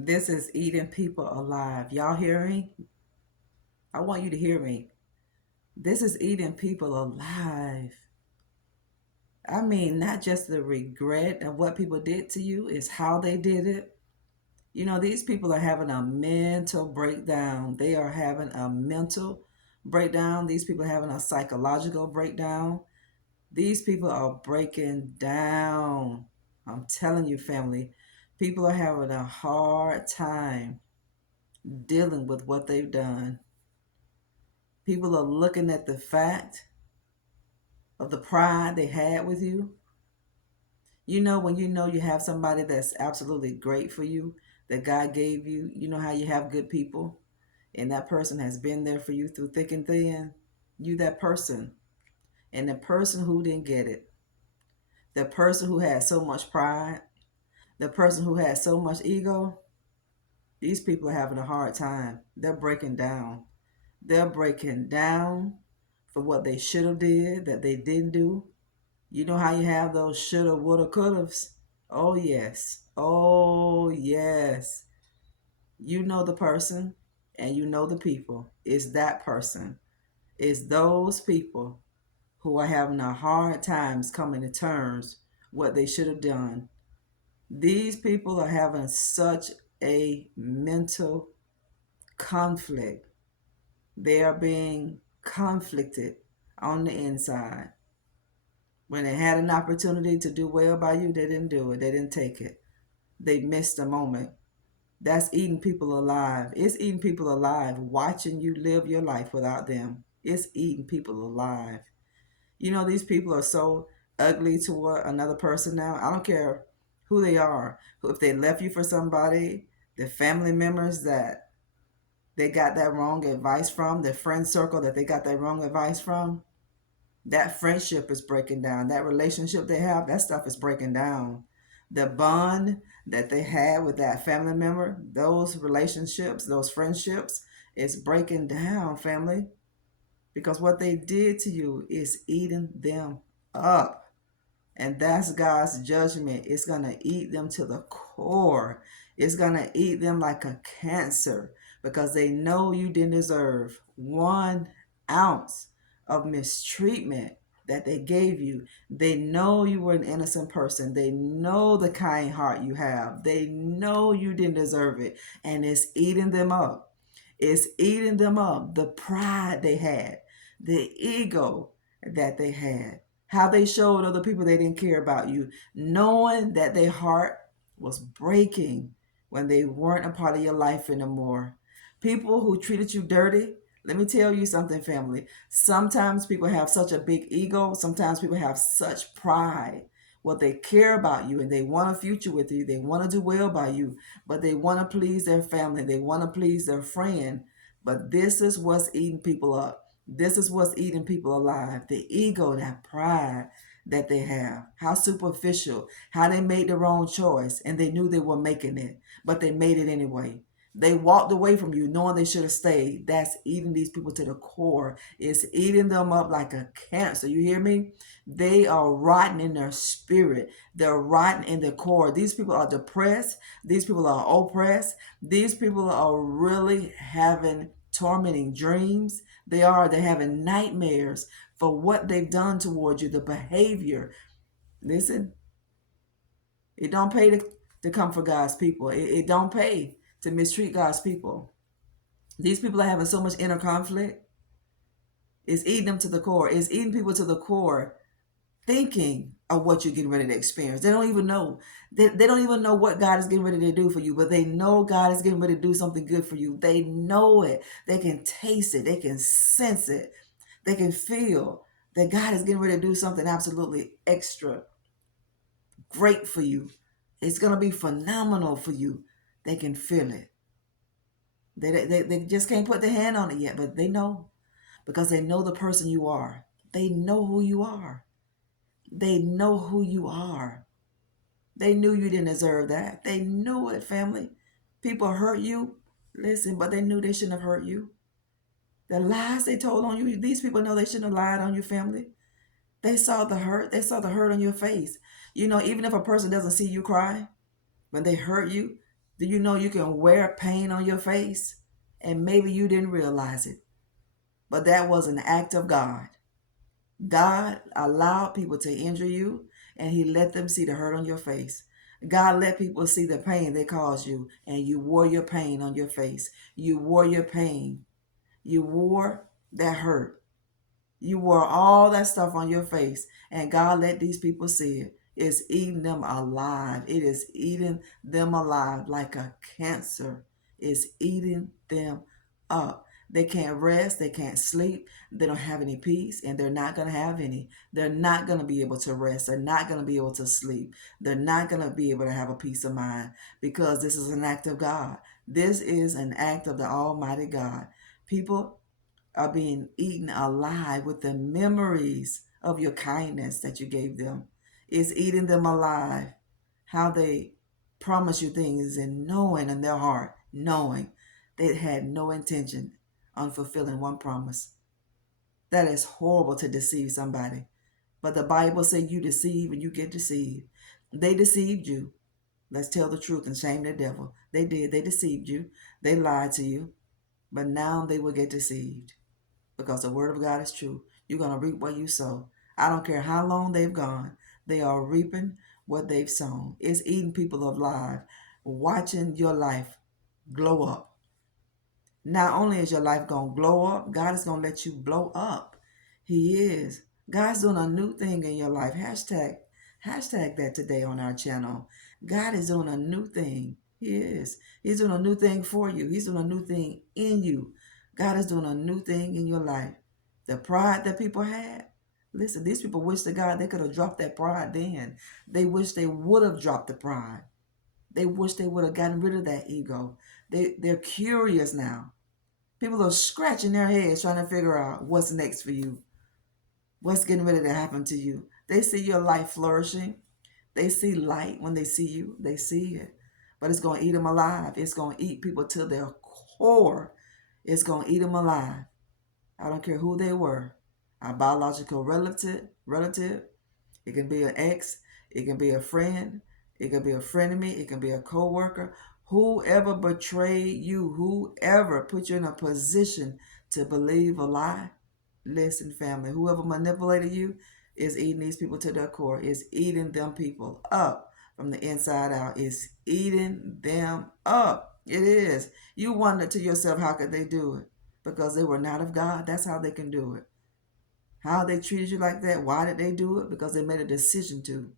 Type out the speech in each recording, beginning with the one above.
This is eating people alive. Y'all hear me? I want you to hear me. This is eating people alive. I mean, not just the regret of what people did to you, it's how they did it. You know, these people are having a mental breakdown. They are having a mental breakdown. These people are having a psychological breakdown. These people are breaking down. I'm telling you, family, people are having a hard time dealing with what they've done. People are looking at the fact of the pride they had with you. You know, when you know you have somebody that's absolutely great for you, that God gave you, you know how you have good people, and that person has been there for you through thick and thin. You, that person, and the person who didn't get it, the person who had so much pride, the person who had so much ego, these people are having a hard time. They're breaking down. They're breaking down for what they should have did that they didn't do. You know how you have those shoulda, woulda, couldas? Oh, yes. Oh, yes. You know the person and you know the people. It's that person. It's those people who are having a hard times coming to terms what they should have done. These people are having such a mental conflict. They are being conflicted on the inside. When they had an opportunity to do well by you, they didn't do it. They didn't take it. They missed the moment. That's eating people alive. It's eating people alive, watching you live your life without them. It's eating people alive. You know, these people are so ugly toward another person now. I don't care who they are. If they left you for somebody, the family members that they got that wrong advice from, their friend circle that they got that wrong advice from, that friendship is breaking down. That relationship they have, that stuff is breaking down. The bond that they had with that family member, those relationships, those friendships, is breaking down, family. Because what they did to you is eating them up. And that's God's judgment. It's going to eat them to the core. It's going to eat them like a cancer because they know you didn't deserve 1 ounce of mistreatment that they gave you. They know you were an innocent person. They know the kind heart you have. They know you didn't deserve it. And it's eating them up. It's eating them up. The pride they had, the ego that they had, how they showed other people they didn't care about you, knowing that their heart was breaking when they weren't a part of your life anymore. People who treated you dirty, let me tell you something, family. Sometimes people have such a big ego, sometimes people have such pride. What they care about you and they want a future with you, they want to do well by you, but they want to please their family, they want to please their friend. But this is what's eating people up. This is what's eating people alive. The ego, that pride that they have. How superficial. How they made the wrong choice and they knew they were making it, but they made it anyway. They walked away from you knowing they should have stayed. That's eating these people to the core. It's eating them up like a cancer. You hear me? They are rotten in their spirit. They're rotten in their core. These people are depressed. These people are oppressed. These people are really having tormenting dreams. They're having nightmares for what they've done towards you, the behavior. Listen, it don't pay to come for God's people. It don't pay to mistreat God's people. These people are having so much inner conflict. It's eating them to the core. It's eating people to the core, thinking of what you're getting ready to experience. They don't even know. They don't even know what God is getting ready to do for you, but they know God is getting ready to do something good for you. They know it. They can taste it. They can sense it. They can feel that God is getting ready to do something absolutely extra great for you. It's going to be phenomenal for you. They can feel it. They just can't put their hand on it yet, but they know because they know the person you are. They know who you are. They know who you are. They knew you didn't deserve that. They knew it, family. People hurt you. Listen, but they knew they shouldn't have hurt you. The lies they told on you, these people know they shouldn't have lied on your family. They saw the hurt. They saw the hurt on your face. You know, even if a person doesn't see you cry, when they hurt you, Do you know you can wear pain on your face? And maybe you didn't realize it, but that was an act of God. God allowed people to injure you, and He let them see the hurt on your face. God let people see the pain they caused you, and you wore your pain on your face. You wore your pain. You wore that hurt. You wore all that stuff on your face, and God let these people see it. It's eating them alive. It is eating them alive like a cancer. It's eating them up. They can't rest. They can't sleep. They don't have any peace, and they're not going to have any. They're not going to be able to rest. They're not going to be able to sleep. They're not going to be able to have a peace of mind because this is an act of God. This is an act of the Almighty God. People are being eaten alive with the memories of your kindness that you gave them. It's eating them alive. How they promise you things and knowing in their heart, knowing they had no intention on fulfilling one promise. That is horrible to deceive somebody. But the Bible says you deceive and you get deceived. They deceived you. Let's tell the truth and shame the devil. They did. They deceived you. They lied to you. But now they will get deceived. Because the word of God is true. You're going to reap what you sow. I don't care how long they've gone. They are reaping what they've sown. It's eating people alive, watching your life glow up. Not only is your life going to glow up, God is going to let you blow up. He is. God's doing a new thing in your life. Hashtag that today on our channel. God is doing a new thing. He is. He's doing a new thing for you. He's doing a new thing in you. God is doing a new thing in your life. The pride that people had, listen, these people wish to God they could have dropped that pride then. They wish they would have dropped the pride. They wish they would have gotten rid of that ego. They're curious now. People are scratching their heads trying to figure out what's next for you. What's getting ready to happen to you. They see your life flourishing. They see light when they see you. They see it. But it's going to eat them alive. It's going to eat people to their core. It's going to eat them alive. I don't care who they were. A biological relative. It can be an ex. It can be a friend. It can be a frenemy. It can be a co-worker. Whoever betrayed you, whoever put you in a position to believe a lie. Listen, family, whoever manipulated you is eating these people to their core. Is eating them people up from the inside out. It's eating them up. It is. You wonder to yourself, how could they do it? Because they were not of God. That's how they can do it. How they treated you like that? Why did they do it? Because they made a decision to.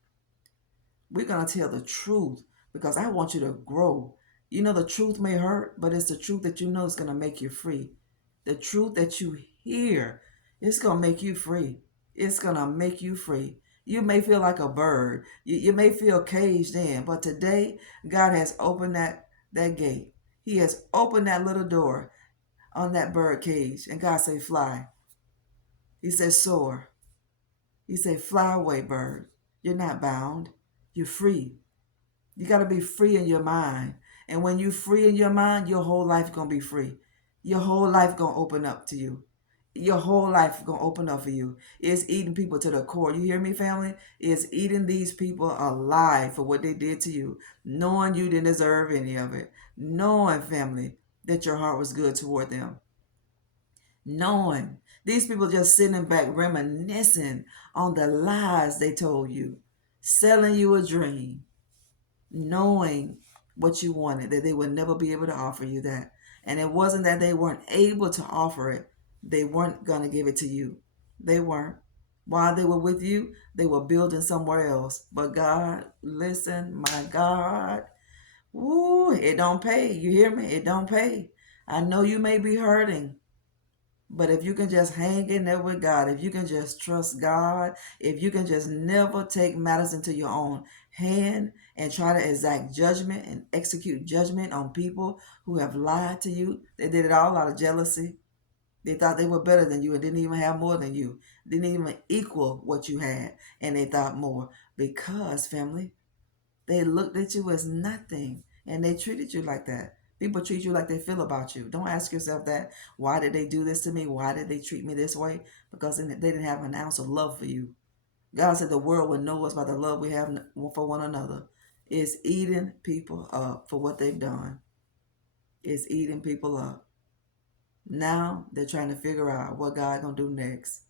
We're going to tell the truth because I want you to grow. You know, the truth may hurt, but it's the truth that you know is going to make you free. The truth that you hear, it's going to make you free. It's going to make you free. You may feel like a bird. You may feel caged in, but today God has opened that gate. He has opened that little door on that bird cage. And God say, fly. He said, soar. He said, fly away, bird. You're not bound. You're free. You got to be free in your mind. And when you're free in your mind, your whole life going to be free. Your whole life going to open up to you. Your whole life going to open up for you. It's eating people to the core. You hear me, family? It's eating these people alive for what they did to you. Knowing you didn't deserve any of it. Knowing, family, that your heart was good toward them. Knowing. These people just sitting back reminiscing on the lies they told you. Selling you a dream. Knowing what you wanted, that they would never be able to offer you that. And it wasn't that they weren't able to offer it. They weren't going to give it to you. They weren't. While they were with you, they were building somewhere else. But God, listen, my God, woo, it don't pay. You hear me? It don't pay. I know you may be hurting. But if you can just hang in there with God, if you can just trust God, if you can just never take matters into your own hand and try to exact judgment and execute judgment on people who have lied to you, they did it all out of jealousy. They thought they were better than you and didn't even have more than you, didn't even equal what you had, and they thought more. Because, family, they looked at you as nothing and they treated you like that. People treat you like they feel about you. Don't ask yourself that. Why did they do this to me? Why did they treat me this way? Because they didn't have an ounce of love for you. God said the world will know us by the love we have for one another. It's eating people up for what they've done. It's eating people up. Now they're trying to figure out what God gonna do next.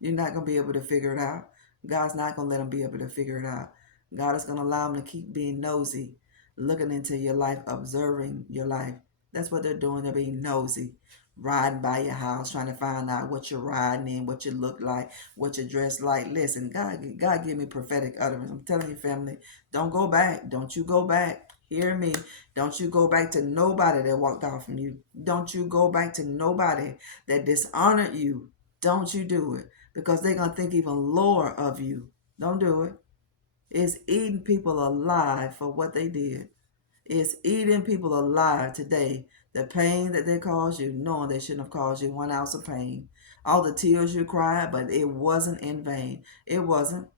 You're not going to be able to figure it out. God's not going to let them be able to figure it out. God is going to allow them to keep being nosy, looking into your life, observing your life. That's what they're doing. They're being nosy, riding by your house, trying to find out what you're riding in, what you look like, what you dress like. Listen, God give me prophetic utterance. I'm telling you, family, don't go back. Don't you go back. Hear me. Don't you go back to nobody that walked off from you. Don't you go back to nobody that dishonored you. Don't you do it, because they're going to think even lower of you. Don't do it. It's eating people alive for what they did. It's eating people alive today. The pain that they caused you, knowing they shouldn't have caused you 1 ounce of pain. All the tears you cried, but it wasn't in vain. It wasn't.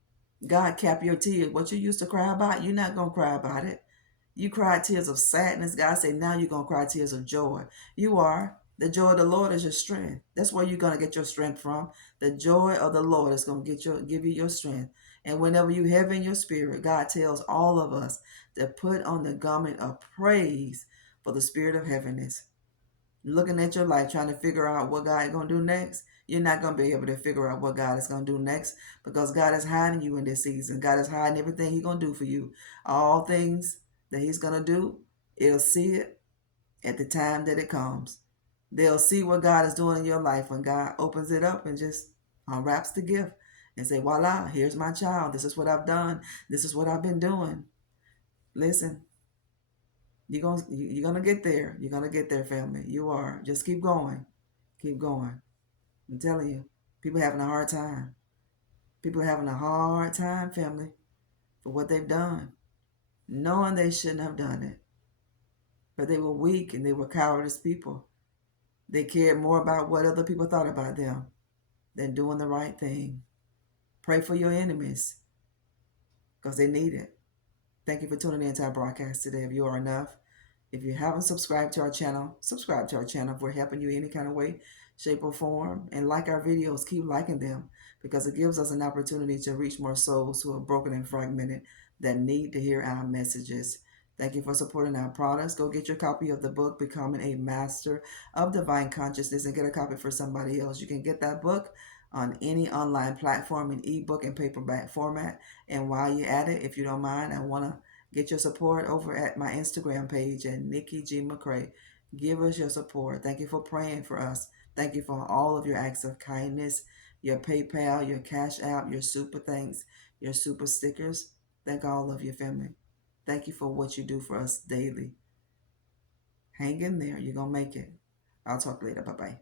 God kept your tears. What you used to cry about, you're not going to cry about it. You cried tears of sadness. God said, now you're going to cry tears of joy. You are. The joy of the Lord is your strength. That's where you're going to get your strength from. The joy of the Lord is going to give you your strength. And whenever you have in your spirit, God tells all of us to put on the garment of praise for the spirit of heaviness. Looking at your life, trying to figure out what God is going to do next, you're not going to be able to figure out what God is going to do next, because God is hiding you in this season. God is hiding everything He's going to do for you. All things that He's going to do, it'll see it at the time that it comes. They'll see what God is doing in your life when God opens it up and just unwraps the gift and say, voila, here's my child. This is what I've done. This is what I've been doing. Listen, you're gonna get there. You're gonna get there, family. You are. Just keep going. Keep going. I'm telling you, people having a hard time. People are having a hard time, family, for what they've done, knowing they shouldn't have done it. But they were weak and they were cowardice people. They cared more about what other people thought about them than doing the right thing. Pray for your enemies, because they need it. Thank you for tuning in to our broadcast today. If you are enough, if you haven't subscribed to our channel, subscribe to our channel. If we're helping you any kind of way, shape, or form, and like our videos, keep liking them, because it gives us an opportunity to reach more souls who are broken and fragmented that need to hear our messages. Thank you for supporting our products. Go get your copy of the book, Becoming a Master of Divine Consciousness, and get a copy for somebody else. You can get that book on any online platform in ebook and paperback format. And while you're at it, if you don't mind, I want to get your support over at my Instagram page at Nikki G. McCray. Give us your support. Thank you for praying for us. Thank you for all of your acts of kindness, your PayPal, your Cash App, your super thanks, your super stickers. Thank all of your family. Thank you for what you do for us daily. Hang in there. You're going to make it. I'll talk later. Bye-bye.